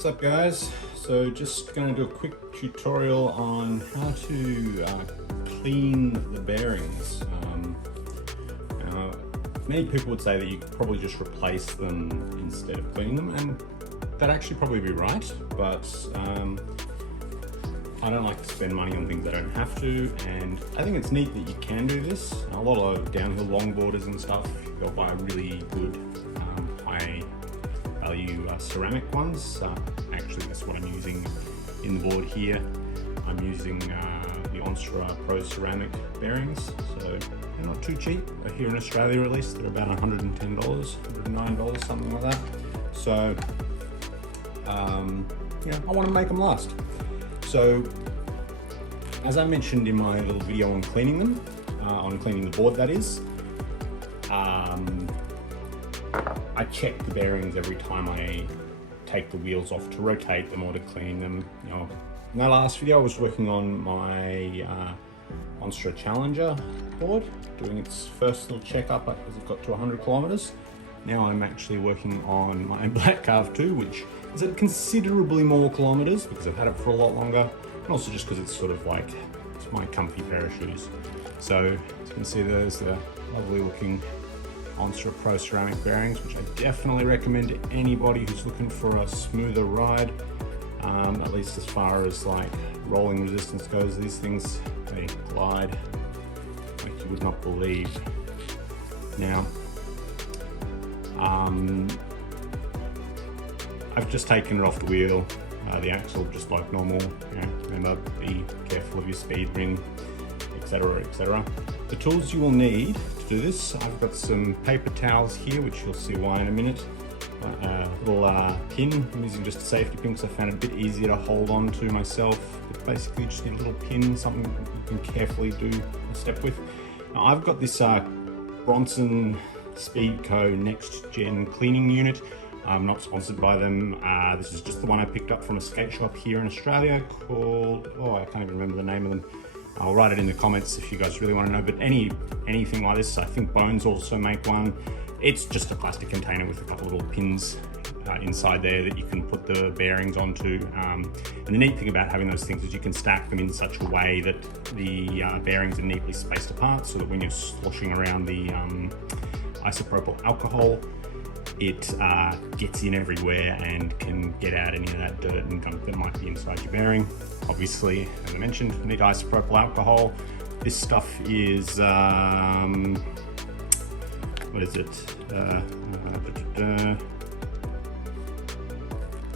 What's up guys? So just going to do a quick tutorial on how to clean the bearings. Many people would say that you could probably just replace them instead of cleaning them, and that'd actually probably be right, but I don't like to spend money on things I don't have to, and I think it's neat that you can do this. A lot of downhill longboarders and stuff, they'll buy really good high value ceramic ones. Actually, that's what I'm using in the board here. I'm using the Onsra Ceramic Bearings, so they're not too cheap. Here in Australia at least, they're about $110, $109, something like that. So yeah, I want to make them last. So as I mentioned in my little video on cleaning them, on cleaning the board that is, I check the bearings every time I take the wheels off to rotate them or to clean them. You know, in that last video I was working on my Onsra Challenger board, doing its first little checkup as it got to 100 kilometers. Now I'm actually working on my Black Calf 2, which is at considerably more kilometers because I've had it for a lot longer, and also just because it's sort of like, it's my comfy pair of shoes. So as you can see, there's the lovely looking Onsra Pro Ceramic Bearings, which I definitely recommend to anybody who's looking for a smoother ride, at least as far as like rolling resistance goes. These things, they glide like you would not believe. Now, I've just taken it off the wheel, the axle just like normal. You know, remember, be careful of your speed ring, etc, etc. The tools you will need to do this, I've got some paper towels here, which you'll see why in a minute. A little pin. I'm using just a safety pin because I found it a bit easier to hold on to myself. But basically just need a little pin, something you can carefully do a step with. Now, I've got this Bronson Speedco Next Gen cleaning unit. I'm not sponsored by them. This is just the one I picked up from a skate shop here in Australia called, oh, I can't even remember the name of them. I'll write it in the comments if you guys really want to know, but anything like this, I think Bones also make one. It's just a plastic container with a couple of little pins inside there that you can put the bearings onto. And the neat thing about having those things is you can stack them in such a way that the bearings are neatly spaced apart, so that when you're sloshing around the isopropyl alcohol, it gets in everywhere and can get out any of that dirt and gunk that might be inside your bearing. Obviously, as I mentioned, you need isopropyl alcohol. This stuff is, what is it?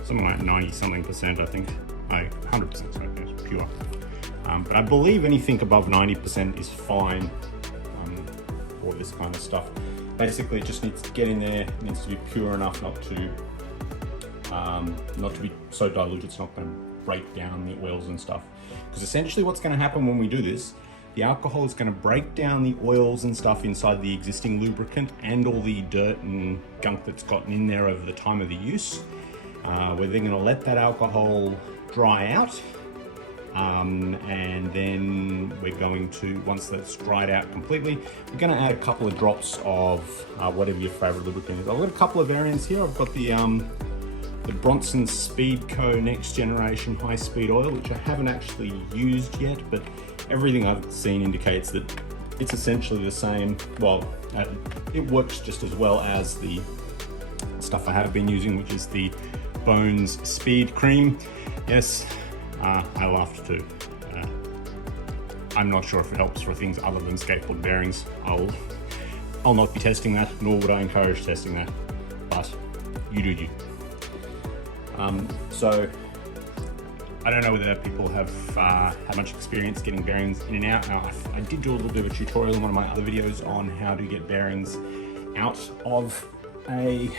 Something like 90-something%, I think. 100%, sorry, it's pure. But I believe anything above 90% is fine for this kind of stuff. Basically, it just needs to get in there. It needs to be pure enough not to be so diluted it's not going to break down the oils and stuff. Because essentially what's going to happen when we do this, the alcohol is going to break down the oils and stuff inside the existing lubricant and all the dirt and gunk that's gotten in there over the time of the use. We're then going to let that alcohol dry out. And then we're going to, once that's dried out completely, we're going to add a couple of drops of whatever your favorite lubricant is. I've got a couple of variants here. I've got the Bronson Speedco Next Generation High Speed Oil, which I haven't actually used yet, but everything I've seen indicates that it's essentially the same. Well, it works just as well as the stuff I have been using, which is the Bones Speed Cream. Yes, I laughed too. I'm not sure if it helps for things other than skateboard bearings. I'll not be testing that, nor would I encourage testing that, but you do you. So I don't know whether people have had much experience getting bearings in and out. Now, I did do a little bit of a tutorial in one of my other videos on how to get bearings out of a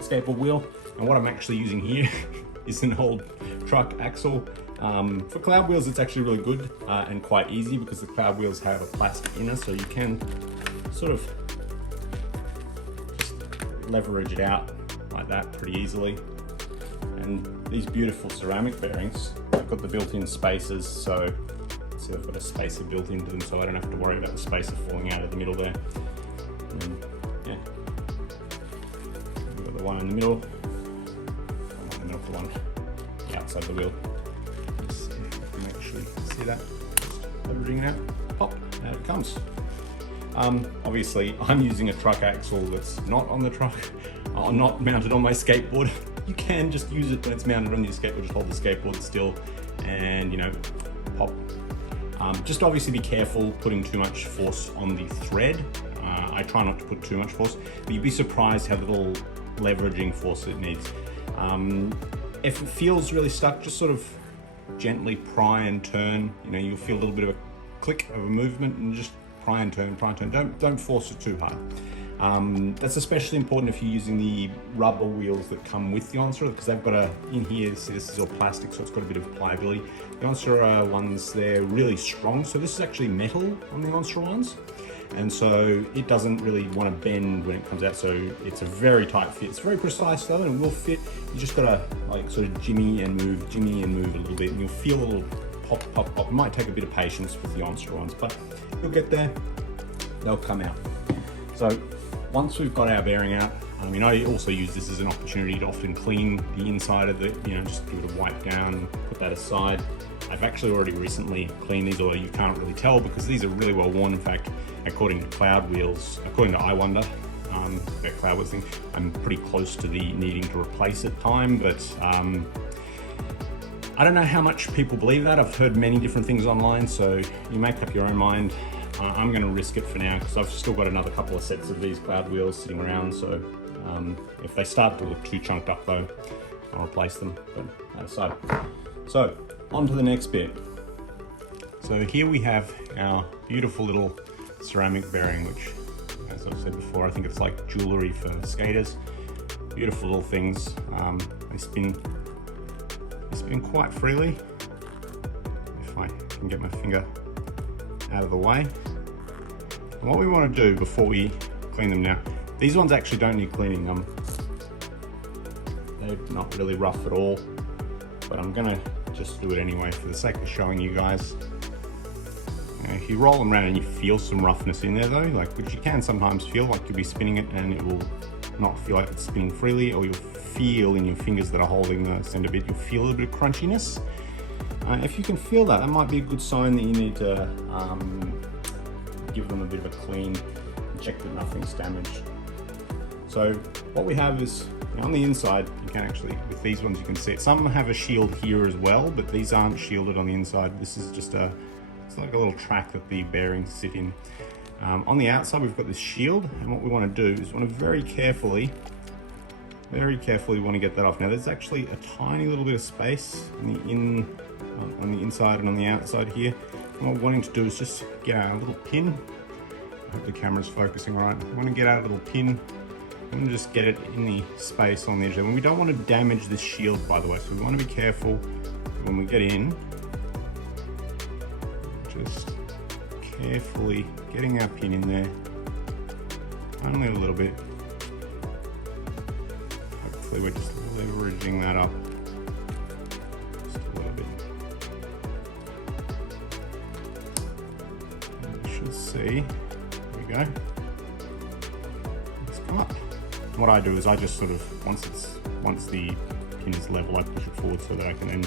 skateboard wheel, and what I'm actually using here is an old truck axle. For cloud wheels, it's actually really good and quite easy because the cloud wheels have a plastic inner, so you can sort of just leverage it out like that pretty easily. And these beautiful ceramic bearings, they've got the built-in spacers, so see, I've got a spacer built into them, so I don't have to worry about the spacer falling out of the middle there. And, yeah, we've got the one in the middle, then I'll put one outside the wheel. Let's see if you can actually see that. Just leveraging it out, pop, out it comes. Obviously, I'm using a truck axle that's not on the truck, not mounted on my skateboard. You can just use it when it's mounted on your skateboard, just hold the skateboard still and, you know, pop. Just obviously be careful putting too much force on the thread. I try not to put too much force, but you'd be surprised how little leveraging force it needs. If it feels really stuck, just sort of gently pry and turn. You know, you'll feel a little bit of a click of a movement, and just pry and turn, pry and turn. Don't force it too hard. That's especially important if you're using the rubber wheels that come with the Onsra, because they've got in here, see, this is all plastic, so it's got a bit of pliability. The Onsra ones, they're really strong. So this is actually metal on the Onsra ones. And so it doesn't really want to bend when it comes out. So it's a very tight fit. It's very precise though, and it will fit. You just gotta like sort of jimmy and move a little bit, and you'll feel a little pop, pop, pop. It might take a bit of patience with the Onsra ones, but you'll get there. They'll come out. So once we've got our bearing out, I mean, I also use this as an opportunity to often clean the inside of the, you know, just give it a wipe down and put that aside. I've actually already recently cleaned these, although you can't really tell because these are really well worn. In fact, according to Cloud Wheels, according to I Wonder, their Cloud Wheels thing, I'm pretty close to the needing to replace it time, but I don't know how much people believe that. I've heard many different things online, so you make up your own mind. I'm going to risk it for now because I've still got another couple of sets of these Cloud Wheels sitting around, so if they start to look too chunked up though, I'll replace them, but that aside. So, on to the next bit. So here we have our beautiful little ceramic bearing, which, as I've said before, I think it's like jewelry for skaters. Beautiful little things. They spin quite freely. If I can get my finger out of the way. And what we want to do before we clean them now, these ones actually don't need cleaning. They're not really rough at all, but I'm gonna just do it anyway for the sake of showing you guys. If you roll them around and you feel some roughness in there though, like, which you can sometimes feel, like you'll be spinning it and it will not feel like it's spinning freely, or you'll feel in your fingers that are holding the center bit, you'll feel a little bit of crunchiness. If you can feel that, that might be a good sign that you need to give them a bit of a clean and check that nothing's damaged. So what we have is, on the inside, you can actually, with these ones you can see it. Some have a shield here as well, but these aren't shielded on the inside. This is just it's like a little track that the bearings sit in. On the outside we've got this shield, and what we want to do is we want to very carefully want to get that off. Now there's actually a tiny little bit of space on the inside and on the outside here. And what we're wanting to do is just get out a little pin. I hope the camera's focusing all right. We want to get out a little pin and just get it in the space on the edge there. And we don't want to damage this shield, by the way, so we want to be careful when we get in. Just carefully getting our pin in there, only a little bit. Hopefully we're just leveraging that up just a little bit. And you should see, there we go, it's come up. What I do is I just sort of, once the pin is level, I push it forward so that I can then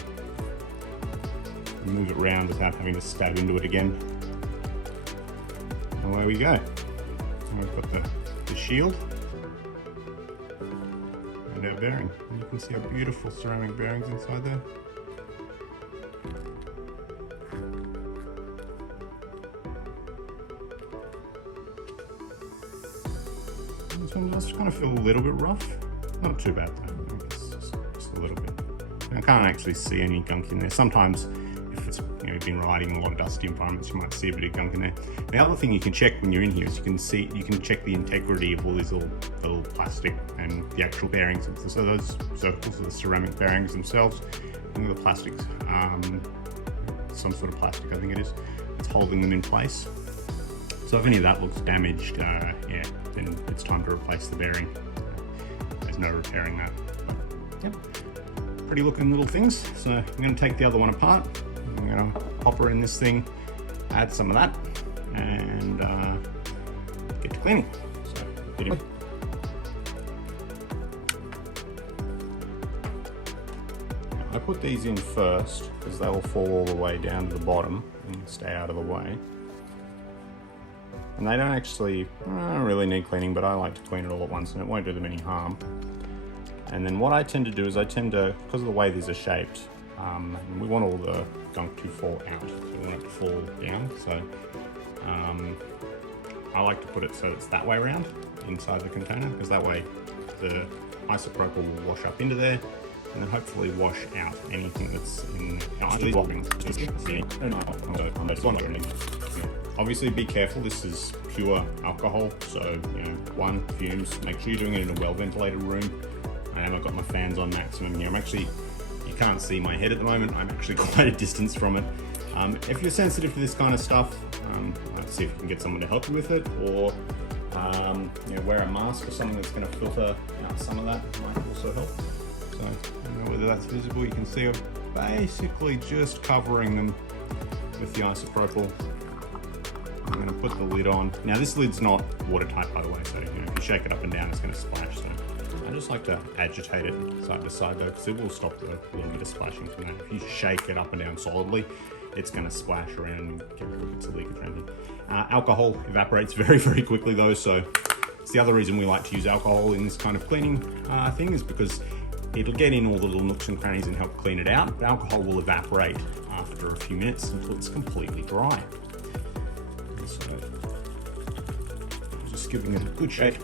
move it around without having to stab into it again. And away we go. And we've got the shield and our bearing. And you can see our beautiful ceramic bearings inside there. This one does kind of feel a little bit rough. Not too bad though, just a little bit. I can't actually see any gunk in there. Sometimes if it's, you know, been riding in a lot of dusty environments, you might see a bit of gunk in there. The other thing you can check when you're in here is you can check the integrity of all these little plastic and the actual bearings. So those circles are the ceramic bearings themselves, and the plastics, some sort of plastic I think it is, it's holding them in place. So if any of that looks damaged, yeah, then it's time to replace the bearing. There's no repairing that. But, yep, pretty looking little things. So I'm going to take the other one apart. I'm going to pop her in this thing, add some of that, and get to cleaning. So get in. I put these in first because they'll fall all the way down to the bottom and stay out of the way. And they don't actually really need cleaning, but I like to clean it all at once and it won't do them any harm. And then what I tend to do is because of the way these are shaped, we want all the gunk to fall out, so we want it to fall down. So I like to put it so it's that way around inside the container, because that way the isopropyl will wash up into there and then hopefully wash out anything that's in Obviously be careful, this is pure alcohol, so one, fumes. Make sure you're doing it in a well ventilated room. I've got my fans on maximum here. You can't see my head at the moment, I'm actually quite a distance from it. If you're sensitive to this kind of stuff, let's see if you can get someone to help you with it, or wear a mask or something that's going to filter out some of that might also help. So I don't know whether that's visible, you can see I'm basically just covering them with the isopropyl. I'm going to put the lid on. Now this lid's not watertight, by the way, so if you shake it up and down it's going to splash. So I just like to agitate it side to side though, because it will stop the little bit of splashing from that. If you shake it up and down solidly, it's going to splash around and get little bits of leakage or anything. Alcohol evaporates very, very quickly though, so it's the other reason we like to use alcohol in this kind of cleaning thing, is because it'll get in all the little nooks and crannies and help clean it out, but alcohol will evaporate after a few minutes until it's completely dry. So just giving it a good shake.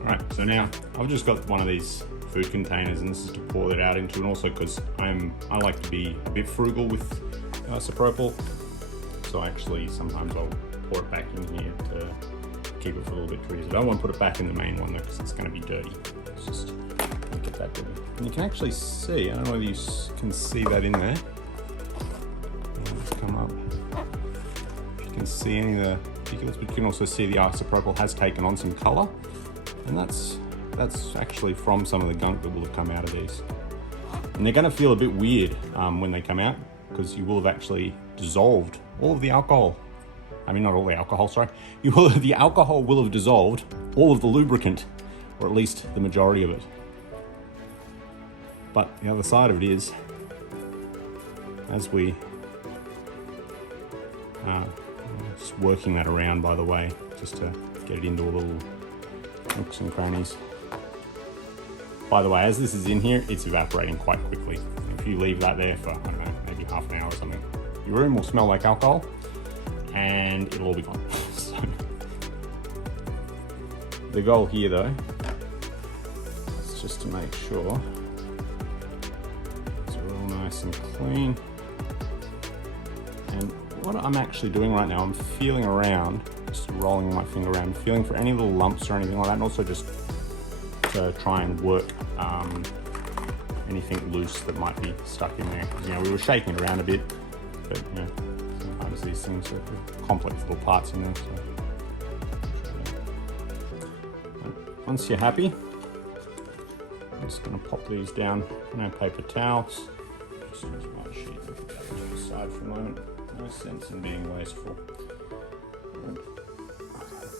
Alright, so now I've just got one of these food containers, and this is to pour it out into, and also because I like to be a bit frugal with isopropyl, so actually sometimes I'll pour it back in here to keep it for a little bit too easy. I don't want to put it back in the main one though, because it's going to be dirty. It's just get that dirty. And you can actually see, I don't know whether you can see that in there. Let's come up. If you can see any of the particulates, but you can also see the isopropyl has taken on some colour, and that's actually from some of the gunk that will have come out of these. And they're going to feel a bit weird when they come out, because you will have actually dissolved all of the alcohol. I mean, not all the alcohol, sorry. The alcohol will have dissolved all of the lubricant, or at least the majority of it. But the other side of it is, as we just working that around, by the way, just to get it into all the little nooks and crannies. By the way, as this is in here, it's evaporating quite quickly. If you leave that there for, I don't know, maybe half an hour or something, your room will smell like alcohol and it'll all be gone. So, the goal here though, is just to make sure it's all nice and clean. And what I'm actually doing right now, I'm feeling around, just rolling my finger around, feeling for any little lumps or anything like that, and also just to try and work anything loose that might be stuck in there. We were shaking it around a bit, but sometimes these things are complex little parts in there. So once you're happy, I'm just going to pop these down on our paper towels. Just use my sheet and put that to the side for a moment. No sense in being wasteful.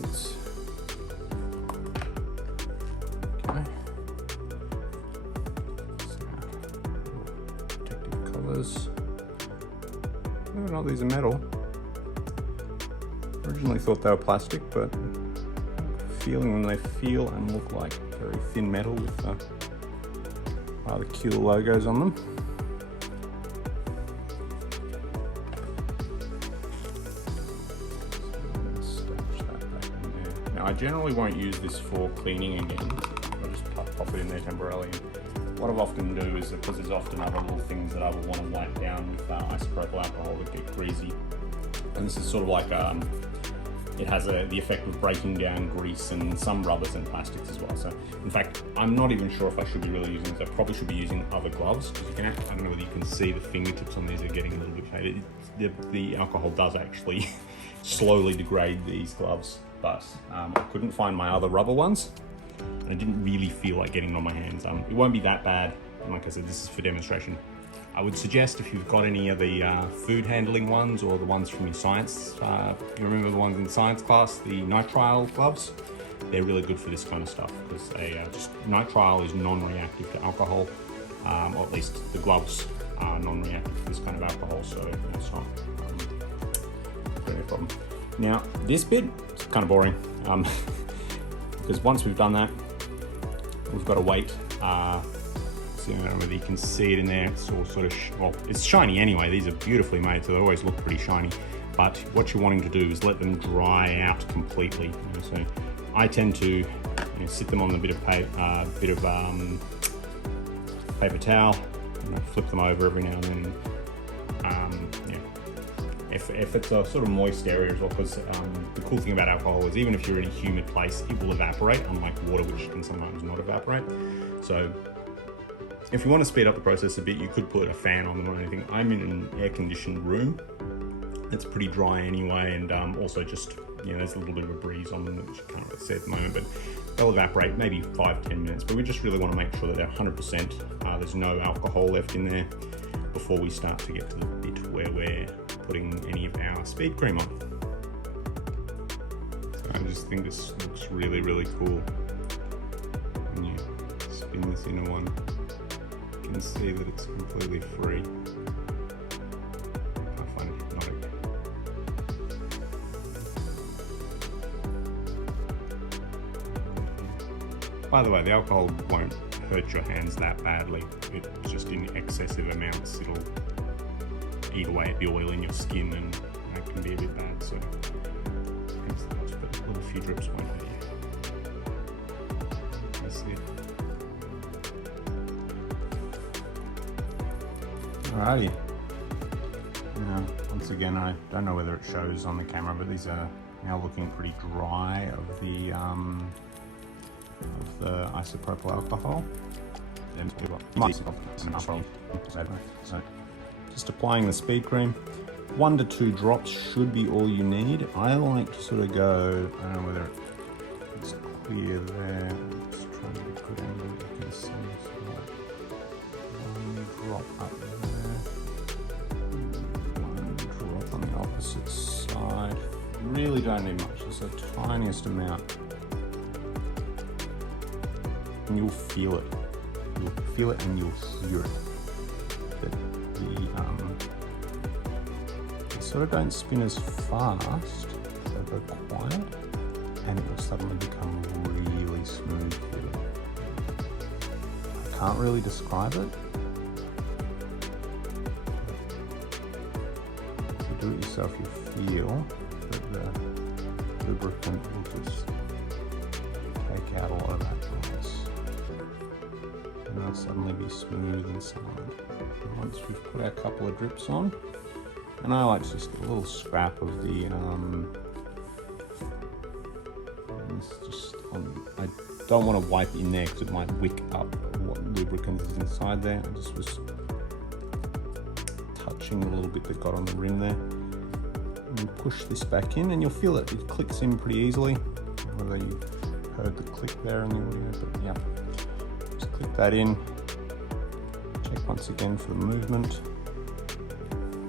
It's okay. So, protective covers. Whether or not these are metal. Originally thought they were plastic, but feeling them, they feel and look like very thin metal with rather cute logos on them. I generally won't use this for cleaning again. I'll just pop it in there temporarily. What I'll often do is, because there's often other little things that I will want to wipe down with isopropyl alcohol that get greasy. And this is sort of like, it has the effect of breaking down grease and some rubbers and plastics as well. So in fact, I'm not even sure if I should be really using this. I probably should be using other gloves, because you can, I don't know whether you can see the fingertips on these are getting a little bit faded. The alcohol does actually slowly degrade these gloves. But I couldn't find my other rubber ones, and I didn't really feel like getting it on my hands. It won't be that bad, and like I said, this is for demonstration. I would suggest, if you've got any of the food handling ones, or the ones from your science, you remember the ones in science class, the nitrile gloves, they're really good for this kind of stuff because nitrile is non-reactive to alcohol, or at least the gloves are non-reactive to this kind of alcohol, so it's not really a problem. Now this bit is kind of boring because once we've done that, we've got to wait. So I don't know whether you can see it in there. It's all sort of well, it's shiny anyway. These are beautifully made, so they always look pretty shiny. But what you're wanting to do is let them dry out completely. So I tend to sit them on a bit of paper towel, flip them over every now and then. If it's a sort of moist area as well, because the cool thing about alcohol is even if you're in a humid place, it will evaporate, unlike water, which can sometimes not evaporate. So if you want to speed up the process a bit, you could put a fan on them or anything. I'm in an air-conditioned room. It's pretty dry anyway, and also just, there's a little bit of a breeze on them, which you can't really see at the moment, but they'll evaporate maybe 5-10 minutes. But we just really want to make sure that they're 100%. There's no alcohol left in there before we start to get to the bit where we're putting any of our speed cream on. So I just think this looks really, really cool. When you spin this into one, you can see that it's completely free. I find it hypnotic. By the way, the alcohol won't hurt your hands that badly. It's just in excessive amounts. It'll eat away at the oil in your skin, and that can be a bit bad. So, but a little few drips won't hurt you. That's it. Alrighty. Now, once again, I don't know whether it shows on the camera, but these are now looking pretty dry of the isopropyl alcohol. So just applying the speed cream. 1 to 2 drops should be all you need. I like to sort of go, I don't know whether it's clear there. Let's try and get a good angle. You can see one drop up there. One drop on the opposite side. Really don't need much, just the tiniest amount. And you'll feel it. You'll feel it and you'll hear it. But they sort of don't spin as fast, they'll go quiet, and it will suddenly become really smooth. I can't really describe it. If you do it yourself, you feel that the lubricant will just take out a lot of that noise. And they'll suddenly be smooth inside. And once we've put our couple of drips on, and I like to just get a little scrap of the, I don't want to wipe in there because it might wick up what lubricant is inside there. I just was touching a little bit that got on the rim there. And you push this back in and you'll feel it. It clicks in pretty easily. Whether you heard the click there in the audio, but yeah. Just click that in. Check once again for the movement.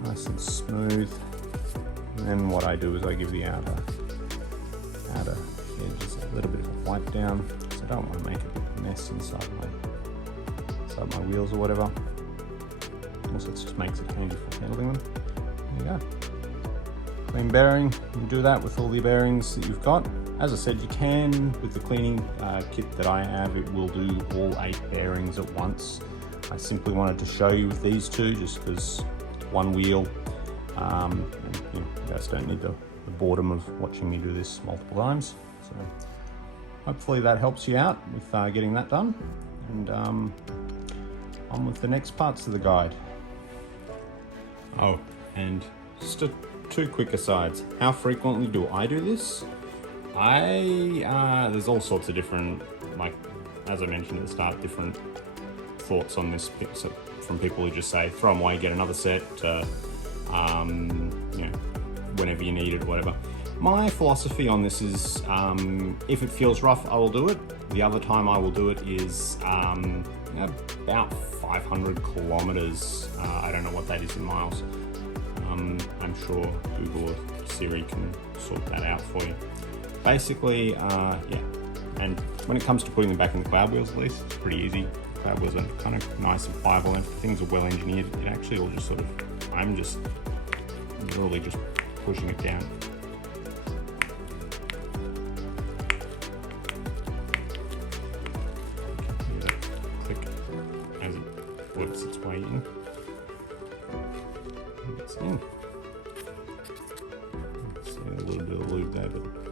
Nice and smooth. And then what I do is I give the outer edges a little bit of a wipe down because I don't want to make a big mess inside my wheels or whatever. Also, it just makes it handy for handling them. There you go. Clean bearing. You can do that with all the bearings that you've got. As I said, you can with the cleaning kit that I have. It will do all 8 bearings at once. I simply wanted to show you with these two just because one wheel. And, you guys don't need the boredom of watching me do this multiple times. So hopefully that helps you out with getting that done. And on with the next parts of the guide. Oh, and just 2 quick asides. How frequently do I do this? There's all sorts of different, like as I mentioned at the start, different thoughts on this. So from people who just say throw them away, get another set, whenever you need it or whatever. My philosophy on this is if it feels rough, I will do it. The other time I will do it is about 500 kilometers. I don't know what that is in miles. I'm sure Google or Siri can sort that out for you. Basically, And when it comes to putting them back in the cloud wheels, at least, it's pretty easy. Cloud wheels are kind of nice and pliable, and things are well engineered. It actually all just sort of, I'm just literally just pushing it down. Hear that click as it works its way in. It's in. See a little bit of lube there, but